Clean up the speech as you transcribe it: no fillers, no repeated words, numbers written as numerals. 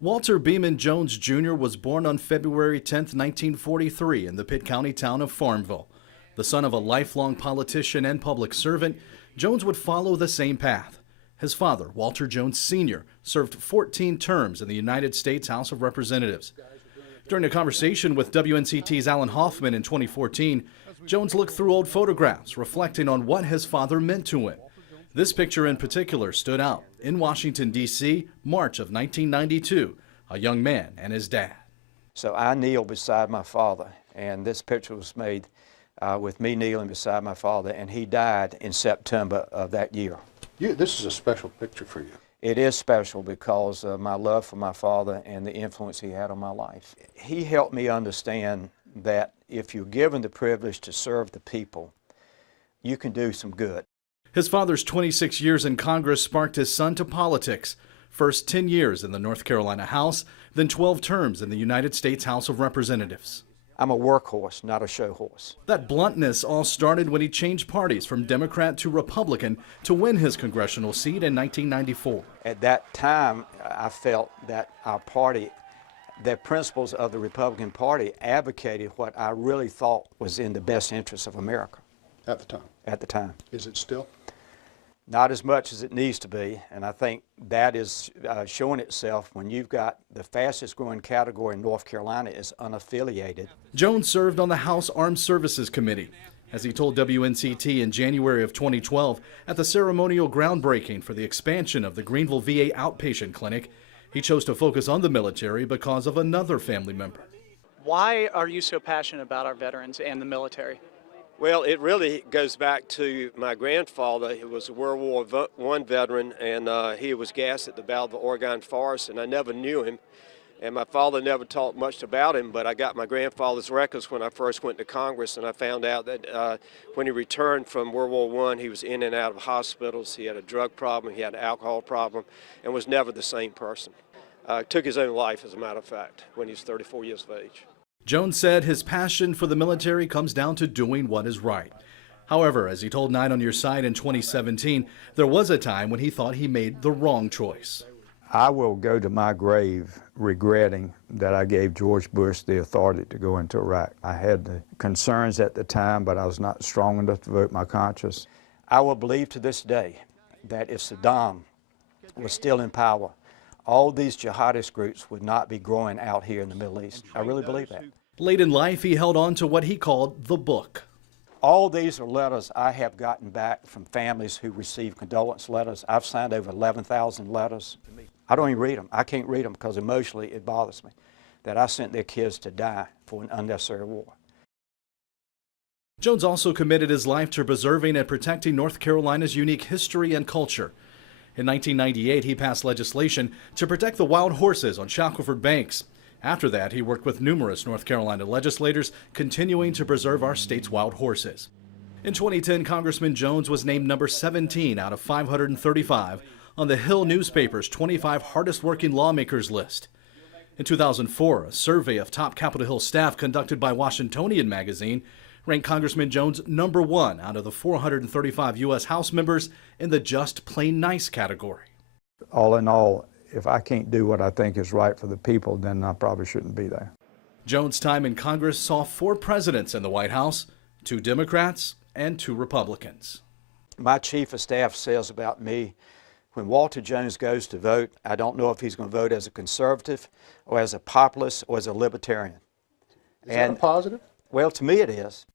Walter Beeman Jones Jr. was born on February 10, 1943 in the Pitt County town of Farmville. The son of a lifelong politician and public servant, Jones would follow the same path. His father, Walter Jones Sr., served 14 terms in the United States House of Representatives. During a conversation with WNCT's Alan Hoffman in 2014, Jones looked through old photographs reflecting on what his father meant to him. This picture in particular stood out. In Washington, D.C., March of 1992, a young man and his dad. So I kneel beside my father, and this picture was made with me kneeling beside my father, and he died in September of that year. This is a special picture for you. It is special because of my love for my father and the influence he had on my life. He helped me understand that if you're given the privilege to serve the people, you can do some good. His father's 26 years in Congress sparked his son to politics. First 10 years in the North Carolina House, then 12 terms in the United States House of Representatives. I'm a workhorse, not a show horse. That bluntness all started when he changed parties from Democrat to Republican to win his congressional seat in 1994. At that time, I felt that our party, the principles of the Republican Party, advocated what I really thought was in the best interest of America. At the time? At the time. Is it still? Not as much as it needs to be, and I think that is showing itself when you've got the fastest growing category in North Carolina is unaffiliated. Jones served on the House Armed Services Committee. As he told WNCT in January of 2012 at the ceremonial groundbreaking for the expansion of the Greenville VA outpatient clinic, he chose to focus on the military because of another family member. Why are you so passionate about our veterans and the military? Well, it really goes back to my grandfather. He was a World War I veteran, and he was gassed at the Battle of the Oregon Forest, and I never knew him. And my father never talked much about him, but I got my grandfather's records when I first went to Congress, and I found out that when he returned from World War I, he was in and out of hospitals. He had a drug problem, he had an alcohol problem, and was never the same person. Took his own life, as a matter of fact, when he was 34 years of age. Jones said his passion for the military comes down to doing what is right. However, as he told Night on Your Side in 2017, there was a time when he thought he made the wrong choice. I will go to my grave regretting that I gave George Bush the authority to go into Iraq. I had the concerns at the time, but I was not strong enough to vote my conscience. I will believe to this day that if Saddam was still in power, all these jihadist groups would not be growing out here in the Middle East. I really believe that. Late in life, he held on to what he called the book. All these are letters I have gotten back from families who received condolence letters. I've signed over 11,000 letters. I don't even read them. I can't read them because emotionally it bothers me that I sent their kids to die for an unnecessary war. Jones also committed his life to preserving and protecting North Carolina's unique history and culture. In 1998, he passed legislation to protect the wild horses on Shackelford Banks. After that, he worked with numerous North Carolina legislators, continuing to preserve our state's wild horses. In 2010, Congressman Jones was named number 17 out of 535 on the Hill newspaper's 25 hardest working lawmakers list. In 2004, a survey of top Capitol Hill staff conducted by Washingtonian magazine ranked Congressman Jones number 1 out of the 435 U.S. House members in the just plain nice category. All in all, if I can't do what I think is right for the people, then I probably shouldn't be there. Jones' time in Congress saw 4 presidents in the White House, 2 Democrats and 2 Republicans. My chief of staff says about me, when Walter Jones goes to vote, I don't know if he's going to vote as a conservative or as a populist or as a libertarian. Is that a positive? Well, to me it is.